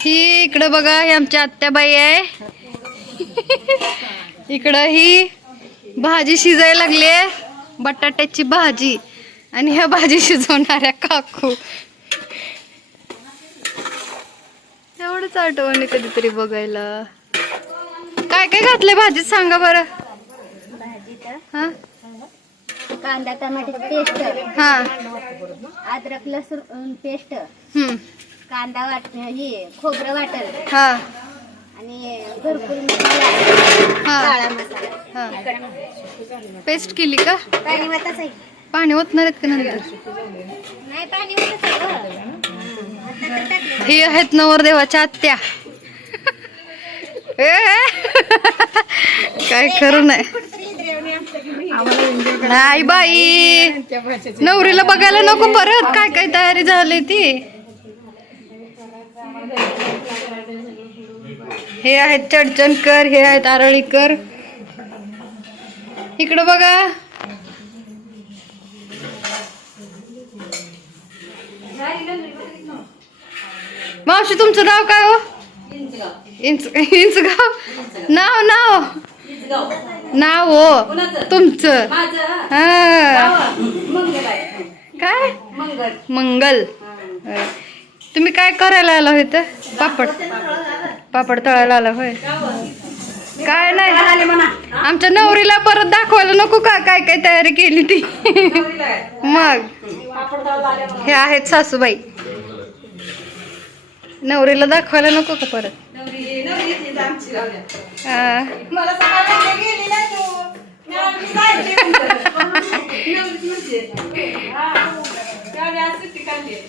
ही इकडं बघा ही आमची आत्याबाई आहे. इकडं ही भाजी शिजायला लागली बटाट्याची भाजी. आणि ह्या भाजी शिजवणाऱ्या काकू. एवढंच आठवण आहे कधीतरी बघायला. काय काय घातलंय भाजीत सांगा बरं. हा? कांदा टमाट्याची पेस्ट. हा. अद्रक लसूण पेस्ट. हम्म. कांदा वाट हे खोबरं वाटल हा. आणि भरपूर मसाला हा. काळा मसाला. हा. पेस्ट केली का? पाणी वाटच आहे. पाणी ओतणार आहेत का नंतर? नाही पाणी वाटच आहे गं. आता तर टाकलं. हे आहेत नवरदेवाच्या आत्या. ए, काय खरं नाही. नाही बाई. नवरीला बघायला नको परत. काय काय तयारी झाली ती? हे आहेत चडचणकर हे आहेत आरळीकर. इकडं बघा. मावशी तुमचं नाव काय हो? इंच इंचगाव नाव नाव. नाव हो तुमचं. काय? मंगल. तुम्ही काय करायला आलो हो इथं? पापड. पापड तळायला आला होय. काय नाही. आमच्या नवरीला परत दाखवायला नको का? काय काय तयारी केली ती? मग. हे आहेत सासूबाई. नवरीला दाखवायला नको का परत?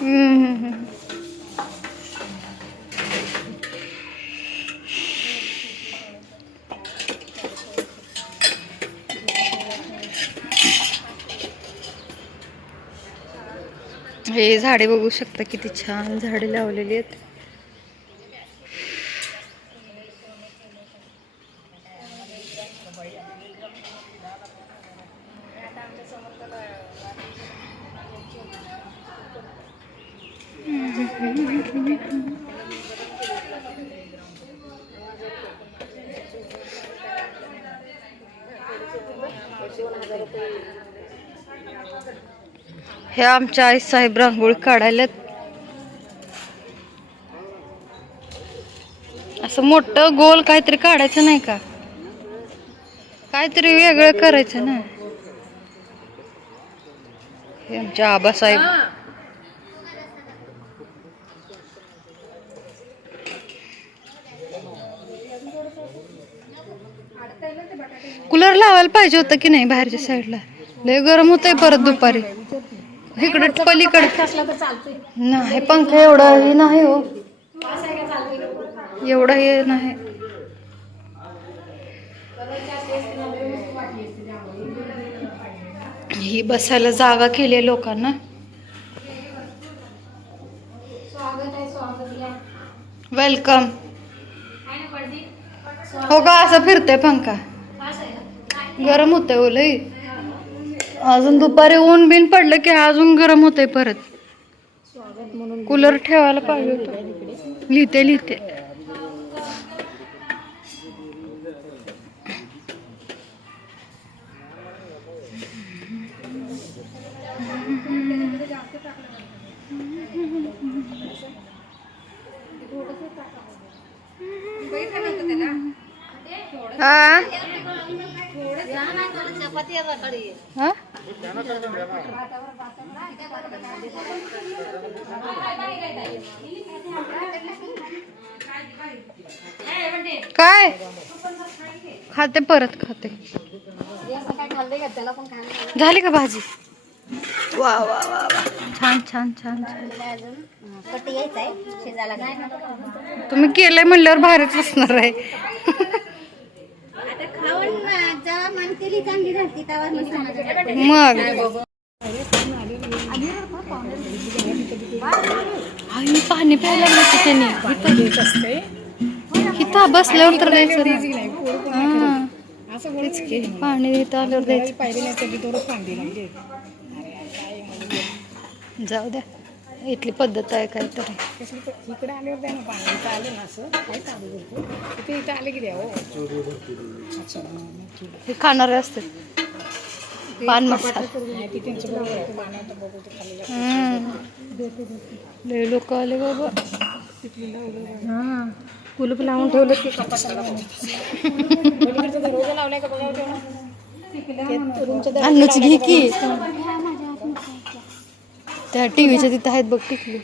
हम्म, हम्म, हे झाडे बघू शकता किती छान झाडे लावलेली आहेत. हे आमच्या आई साहेब रांगोळी काढायलेत. असं मोठं गोल काहीतरी काढायचं नाही का? काहीतरी वेगळं करायचं ना. हे आमचे आबासाहेब कूलर लावायला पाहिजे होतं की नाही बाहेरच्या साईडला? लय गरम होतंय परत दुपारी. इकडे पलीकडे. नाही पंखा एवढा हे नाही हो. एवढं हे नाही. ही बसायला जागा केली आहे लोकांना वेलकम हो का असं फिरतंय पंखा. गरम होतंय हो लई. अजून दुपारी ऊन बिन पडलं की अजून गरम होतंय परत. कूलर ठेवायला पाहिजे होतं. लिहिते लिहिते. हा? हा? काय? खाते परत खाते. झाली का भाजी? वा वा वा वा. छान छान छान छान. तुम्ही केलंय म्हणल्यावर भारीच असणार आहे. मग. आई पाणी प्यायला लागलं त्याने. इथं बसल्यावर तर द्यायचं तेच की पाणी इथं आल्यावर द्यायचं जाऊ द्या. इथली पद्धत आहे काहीतरी. इकडे आल्यावर द्या ना पाणी. इथं आले ना असं. काय चालू करतो इथे? इथं आले की द्या हो. अच्छा हा, खाणारे असते पान मसाला. लय लोक आले बाबा. हा. कुलूप लावून ठेवलं की. लावलाय का बघा अन्नूची घे की ह्या माझ्या हात नसायच्या. त्या टीव्हीच्या तिथं आहेत बघ टिकली.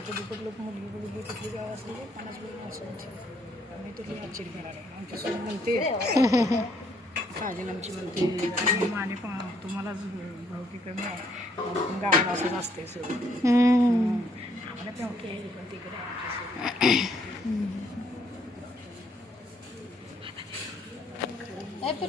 आमच्या दुपट लोक मुलगी मुलगी तिथली गाव असली पन्नास लोक माणसं आम्ही तिथली आश्चर्य करायला आमची सोन म्हणते. काजल आमची म्हणते माने पण तुम्हालाच भावकी कमी आहे गावाला असंच असते सगळं. आम्हाला पेवकी आहे पण तिकडे आमच्या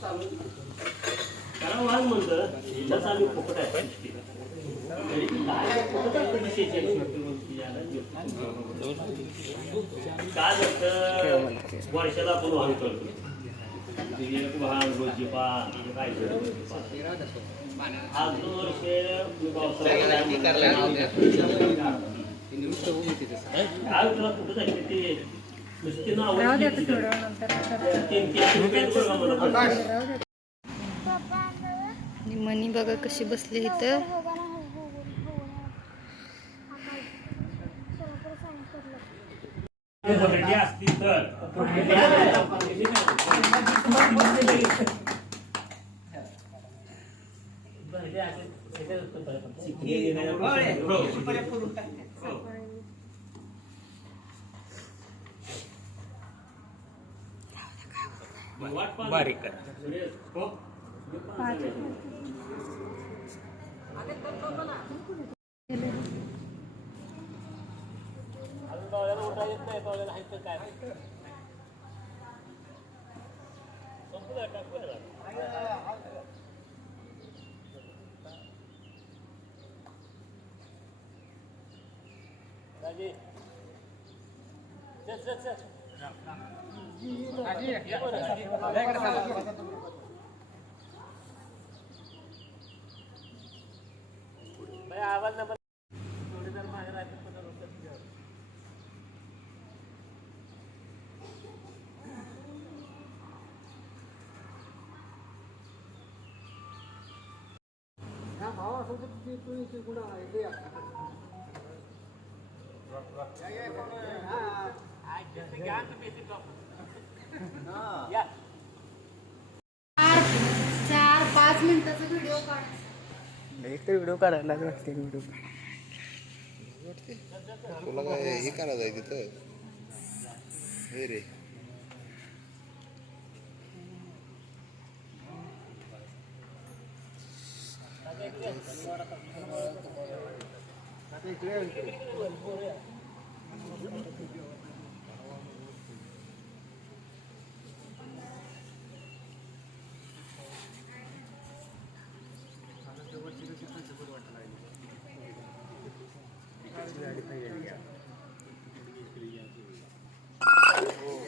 चालू सगळं. काय असतं वर्षाला आपण वाहन करतो. ते एक वाहन रोजी पान ते काय आज दोन वर्ष मी पावसाळ्यात काय तुला कुठं जायचं ते? नुसती नावं तीन तीन रुपये बघा मला. आणि मनी Ради. Сейчас, сейчас, сейчас. Ради. Я. Я. Я. Я. चार पाच मिनिटाचा व्हिडिओ काढायचा व्हिडिओ काढायला लागते व्हिडिओ तुला काय हे करायचं आहे तिथं हे रे. असं असं असतं काढ, काढ, काढ. काढ, काढ, असं दे, असं दे. गेला साला आहे बघ त्याला. गेला साला आहे. मला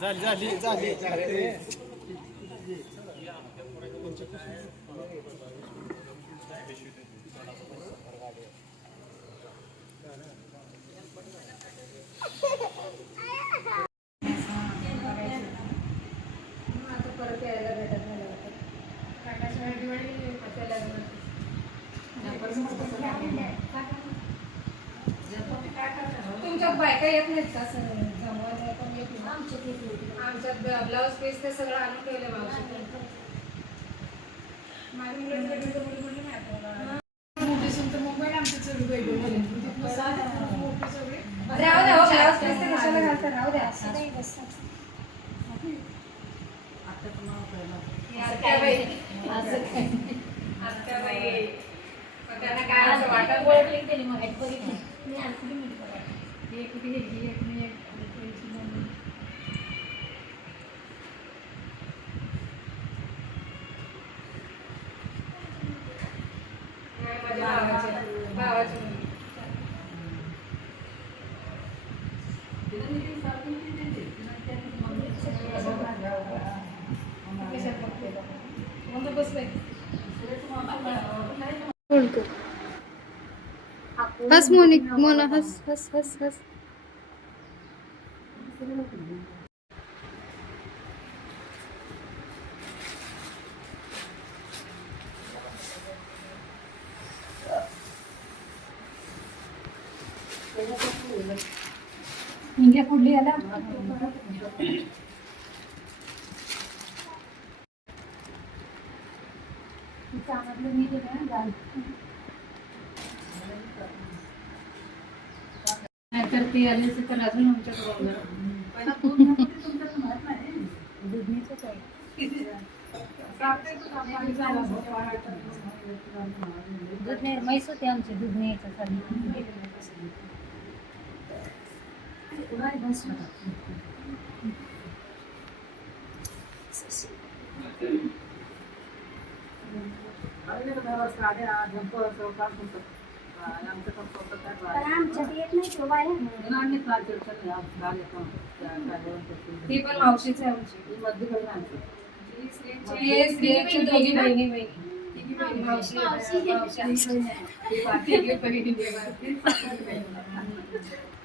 झाली झाली. झाली झाली. बायका येत नाहीत का सर जमवायला पण येत नाही. आमच्यात ब्लाऊज पीस ते सगळं आणून ठेवलं मावशी. तर. राहू द्या हो, ब्लाऊज पीस ते कशाला घालता? राहू द्या. आत्याबाई. आत्याबाई. पण त्यांना काय असं वाटत. हे मी দিয়ে একটু দিয়ে দিয়ে हस मोनिक मोना हस हस हस हस. इंडिया कुठली आला नाहीतर ती आली असती तर अजून आमच्याकडे दूध नाही. म्हैस होते आमचे दूध न्यायचं आमच्यात येत नाही तो बाया ती पण मावशीच आहे आमची हे स्त्रियांची दोघी बहिणी. बहिणी. मावशी मावशी तिघी बहिणी